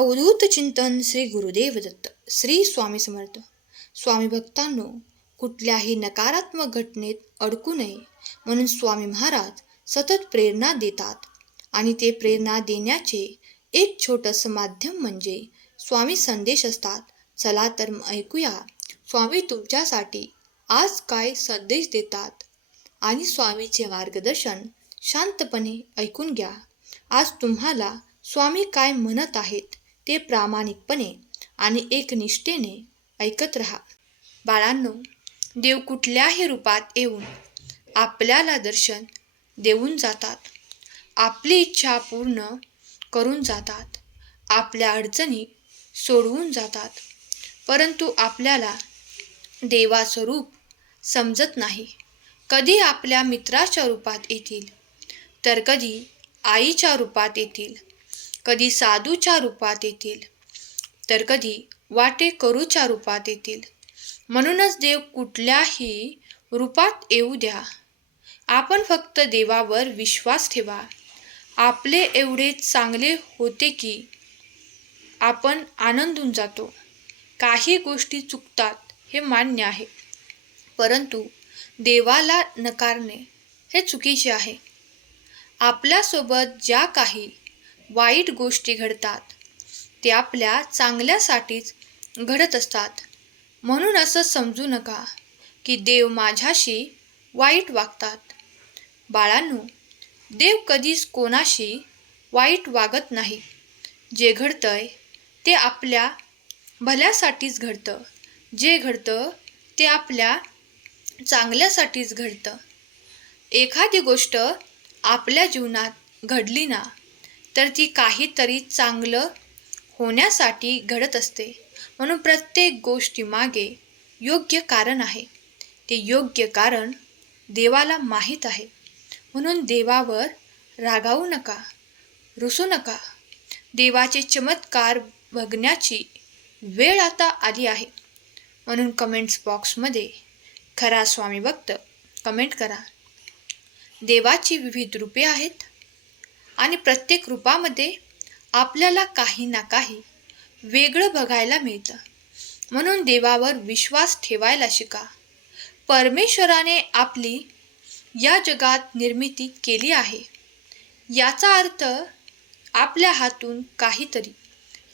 अवधूत चिंतन श्री गुरुदेव दत्त श्री स्वामी समर्थ. स्वामी भक्तांनो कुठल्याही नकारात्मक घटनेत अडकू नये म्हणून स्वामी महाराज सतत प्रेरणा देतात आणि ते प्रेरणा देण्याचे एक छोटंसं माध्यम म्हणजे स्वामी संदेश असतात. चला तर ऐकूया स्वामी तुमच्यासाठी आज काय संदेश देतात आणि स्वामीचे मार्गदर्शन शांतपणे ऐकून घ्या. आज तुम्हाला स्वामी काय म्हणत आहेत ते प्रामाणिकपणे आणि एकनिष्ठेने ऐकत राहा. बाळांनो देव कुठल्याही रूपात येऊन आपल्याला दर्शन देऊन जातात. आपली इच्छा पूर्ण करून जातात. आपल्या अडचणी सोडवून जातात. परंतु आपल्याला देवाचं रूप समजत नाही. कधी आपल्या मित्राच्या रूपात येतील तर कधी आईच्या रूपात येतील. कधी साधूच्या रूपात येतील तर कधी वाटेकरूच्या रूपात येतील. म्हणूनच देव कुठल्याही रूपात येऊ द्या. आपण फक्त देवावर विश्वास ठेवा. आपले एवढे चांगले होते की आपण आनंदून जातो. काही गोष्टी चुकतात हे मान्य आहे. परंतु देवाला नकारणे हे चुकीचे आहे. आपल्यासोबत ज्या काही वाईट गोष्टी घडतात. ते आपल्या चांगल्यासाठीच घडत असतात. म्हणून असं समजू नका की देव माझ्याशी वाईट वागतात. बाळांनो देव कधीच कोणाशी वाईट वागत नाही. जे घडतंय ते आपल्या भल्यासाठीच घडतं. जे घडतं ते आपल्या चांगल्यासाठीच घडतं. एखादी गोष्ट आपल्या जीवनात घडली ना तर ती काहीतरी चांगलं होण्यासाठी घडत असते. म्हणून प्रत्येक गोष्टीमागे योग्य कारण आहे. ते योग्य कारण देवाला माहीत आहे. म्हणून देवावर रागावू नका रुसू नका. देवाचे चमत्कार बघण्याची वेळ आता आली आहे. म्हणून कमेंट्स बॉक्समध्ये खरा स्वामी भक्त कमेंट करा. देवाची विविध रूपे आहेत. आणि प्रत्येक रूपामध्ये आपल्याला काही ना काही वेगळं बघायला मिळतं. म्हणून देवावर विश्वास ठेवायला शिका. परमेश्वराने आपली या जगात निर्मिती केली आहे. याचा अर्थ आपल्या हातून काहीतरी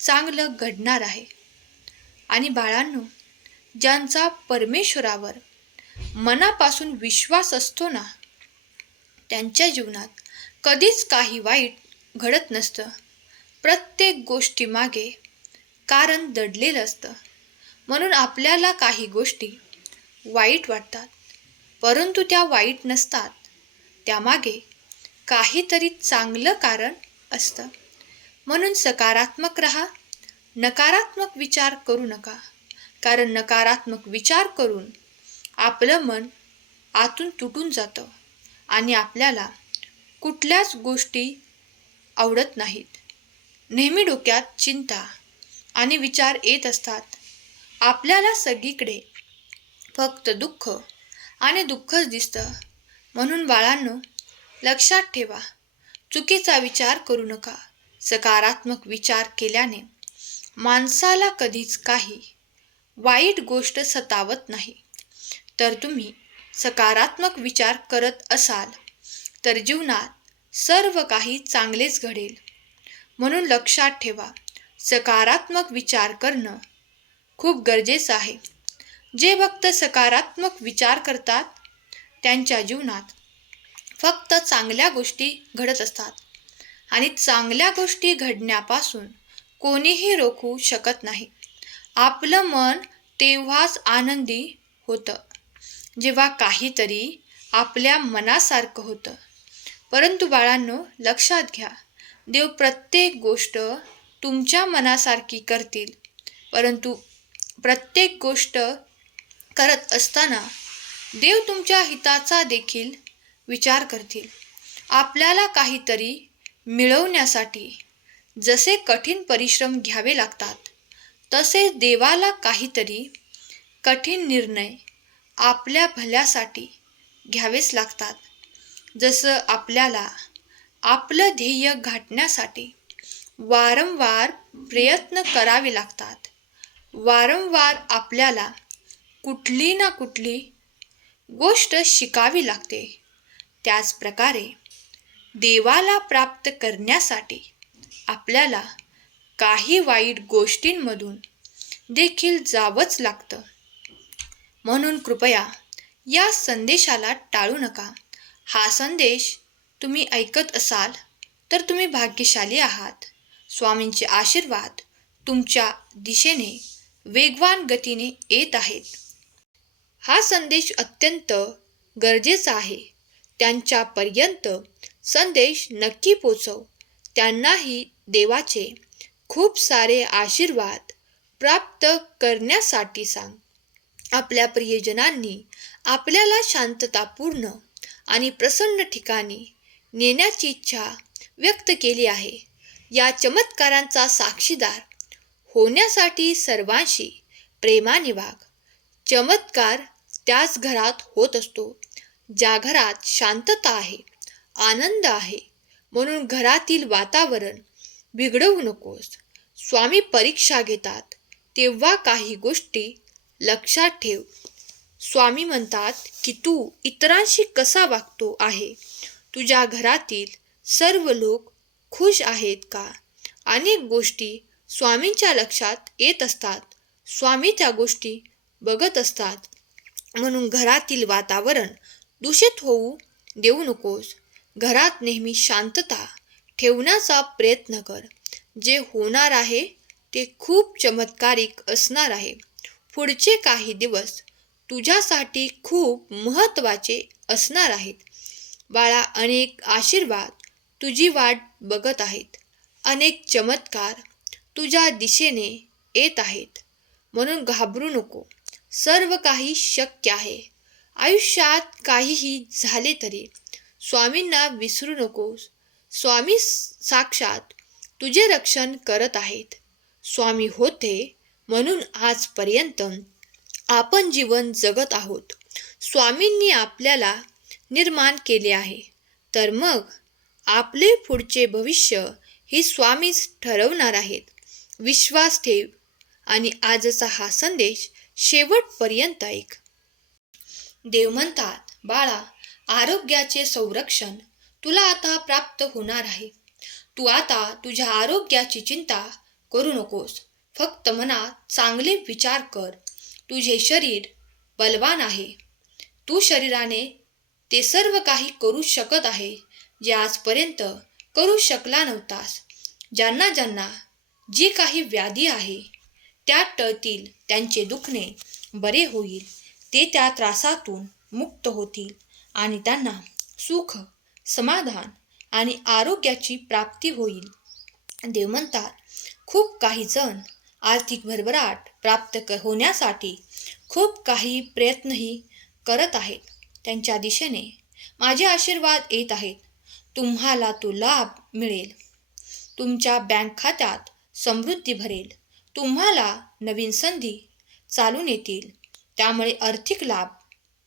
चांगलं घडणार आहे. आणि बाळांनो ज्यांचा परमेश्वरावर मनापासून विश्वास असतो ना त्यांच्या जीवनात कधीच काही वाईट घडत नसतं. प्रत्येक गोष्टीमागे कारण दडलेलं असतं. म्हणून आपल्याला काही गोष्टी वाईट वाटतात. परंतु त्या वाईट नसतात. त्यामागे काहीतरी चांगलं कारण असतं. म्हणून सकारात्मक रहा. नकारात्मक विचार करू नका. कारण नकारात्मक विचार करून आपलं मन आतून तुटून जातं आणि आपल्याला कुठल्याच गोष्टी आवडत नाहीत. नेहमी डोक्यात चिंता आणि विचार येत असतात. आपल्याला सगळीकडे फक्त दुःख आणि दुःखच दिसतं. म्हणून बाळांनो लक्षात ठेवा चुकीचा विचार करू नका. सकारात्मक विचार केल्याने माणसाला कधीच काही वाईट गोष्ट सतावत नाही. तर तुम्ही सकारात्मक विचार करत असाल तर जीवनात सर्व काही चांगलेच घडेल. म्हणून लक्षात ठेवा सकारात्मक विचार करणं खूप गरजेचं आहे. जे भक्त सकारात्मक विचार करतात त्यांच्या जीवनात फक्त चांगल्या गोष्टी घडत असतात आणि चांगल्या गोष्टी घडण्यापासून कोणीही रोखू शकत नाही. आपलं मन तेव्हाच आनंदी होतं जेव्हा काहीतरी आपल्या मनासारखं होतं. परंतु बाळांनो लक्षात घ्या. देव प्रत्येक गोष्ट तुमच्या मनासारखी करतील. परंतु प्रत्येक गोष्ट करत असताना देव तुमच्या हिताचा देखील विचार करतील. आपल्याला काहीतरी मिळवण्यासाठी जसे कठीण परिश्रम घ्यावे लागतात तसे देवाला काहीतरी कठीण निर्णय आपल्या भल्यासाठी घ्यावेच लागतात. जसं आपल्याला आपलं ध्येय गाठण्यासाठी वारंवार प्रयत्न करावे लागतात. वारंवार आपल्याला कुठली ना कुठली गोष्ट शिकावी लागते. त्याचप्रकारे देवाला प्राप्त करण्यासाठी आपल्याला काही वाईट गोष्टींमधून देखील जावंच लागतं. म्हणून कृपया या संदेशाला टाळू नका. हा संदेश तुम्ही ऐकत असाल तर तुम्ही भाग्यशाली आहात. स्वामींचे आशीर्वाद तुमच्या दिशेने वेगवान गतीने येत आहेत. हा संदेश अत्यंत गरजेचा आहे. त्यांच्यापर्यंत संदेश नक्की पोचव. त्यांनाही देवाचे खूप सारे आशीर्वाद प्राप्त करण्यासाठी सांग. आपल्या प्रियजनांनी आपल्याला शांततापूर्ण आणि प्रसन्न ठिकाणी नेण्याची इच्छा व्यक्त केली आहे. या चमत्कारांचा साक्षीदार होण्यासाठी सर्वांशी प्रेमाने वाग. चमत्कार त्याच घरात होत असतो ज्या घरात शांतता आहे आनंद आहे. म्हणून घरातील वातावरण बिघडवू नकोस. स्वामी परीक्षा घेतात तेव्हा काही गोष्टी लक्षात ठेव. स्वामी म्हणतात की तू इतरांशी कसा वागतो आहे? तुझ्या घरातील सर्व लोक खुश आहेत का? अनेक गोष्टी स्वामींच्या लक्षात येत असतात. स्वामी त्या गोष्टी बघत असतात. म्हणून घरातील वातावरण दूषित होऊ देऊ नकोस. घरात नेहमी शांतता ठेवण्याचा प्रयत्न कर. जे होणार आहे ते खूप चमत्कारिक असणार आहे. पुढचे काही दिवस तुझ्यासाठी खूप महत्त्वाचे असणार आहेत. बाळा अनेक आशीर्वाद तुझी वाट बघत आहेत. अनेक चमत्कार तुझ्या दिशेने येत आहेत. म्हणून घाबरू नको. सर्व काही शक्य आहे. आयुष्यात काहीही झाले तरी स्वामींना विसरू नकोस स्वामी साक्षात तुझे रक्षण करत आहेत. स्वामी होते म्हणून आजपर्यंत आपण जीवन जगत आहोत. स्वामींनी आपल्याला निर्माण केले आहे. तर मग आपले पुढचे भविष्य ही स्वामीच ठरवणार आहेत. विश्वास ठेव आणि आजचा हा संदेश शेवटपर्यंत ऐक. देव म्हणतात बाळा आरोग्याचे संरक्षण तुला आता प्राप्त होणार आहे. तू आता तुझ्या आरोग्याची चिंता करू नकोस. फक्त मनात चांगले विचार कर तुझे शरीर बलवान आहे. तू शरीराने ते सर्व काही करू शकत आहे जे आजपर्यंत करू शकला नव्हतास. ज्यांना ज्यांना जी काही व्याधी आहे त्या टळतील त्यांचे दुखणे बरे होईल ते त्या त्रासातून मुक्त होतील आणि त्यांना सुख समाधान आणि आरोग्याची प्राप्ती होईल. देव म्हणतात खूप काही जण आर्थिक भरभराट प्राप्त क होण्यासाठी खूप काही प्रयत्नही करत आहेत. त्यांच्या दिशेने माझे आशीर्वाद येत आहेत. तुम्हाला तो लाभ मिळेल. तुमच्या बँक खात्यात समृद्धी भरेल. तुम्हाला नवीन संधी चालून येतील. त्यामुळे आर्थिक लाभ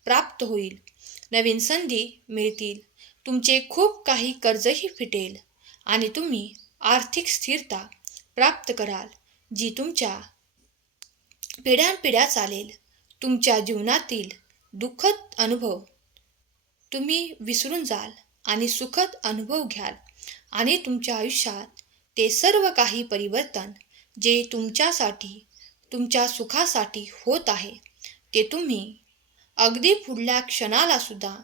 प्राप्त होईल. नवीन संधी मिळतील. तुमचे खूप काही कर्जही फिटेल आणि तुम्ही आर्थिक स्थिरता प्राप्त कराल. जी तुमच्या पिढ्यानपिढ्या चालेल. तुमच्या जीवनातील दुःखद अनुभव तुम्ही विसरून जाल आणि सुखद अनुभव घ्याल आणि तुमच्या आयुष्यात ते सर्व काही परिवर्तन जे तुमच्यासाठी तुमच्या सुखासाठी होत आहे ते तुम्ही अगदी पुढल्या क्षणाला सुद्धा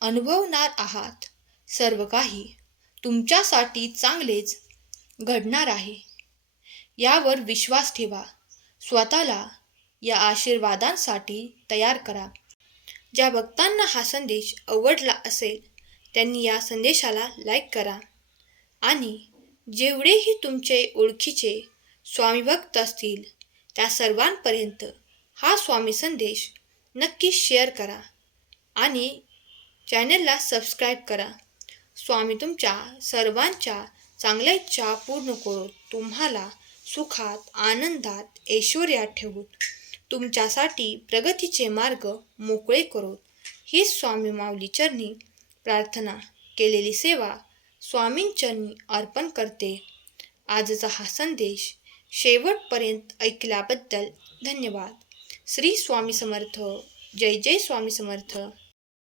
अनुभवणार आहात. सर्व काही तुमच्यासाठी चांगलेच घडणार आहे. यावर विश्वास ठेवा. स्वतःला या आशीर्वादांसाठी तयार करा. ज्या भक्तांना हा संदेश आवडला असेल त्यांनी या संदेशाला लाईक करा. आणि जेवढेही तुमचे ओळखीचे स्वामीभक्त असतील त्या सर्वांपर्यंत हा स्वामी संदेश नक्की शेअर करा आणि चॅनलला सबस्क्राईब करा. स्वामी तुमच्या सर्वांच्या चांगल्या इच्छा पूर्ण करून तुम्हाला सुखात आनंदात ऐश्वर्यात ठेवूत. तुमच्यासाठी प्रगतीचे मार्ग मोकळे करोत. ही स्वामी माऊली चरणी प्रार्थना केलेली सेवा स्वामींचरणी अर्पण करते. आजचा हा संदेश शेवटपर्यंत ऐकल्याबद्दल धन्यवाद. श्री स्वामी समर्थ. जय जय स्वामी समर्थ.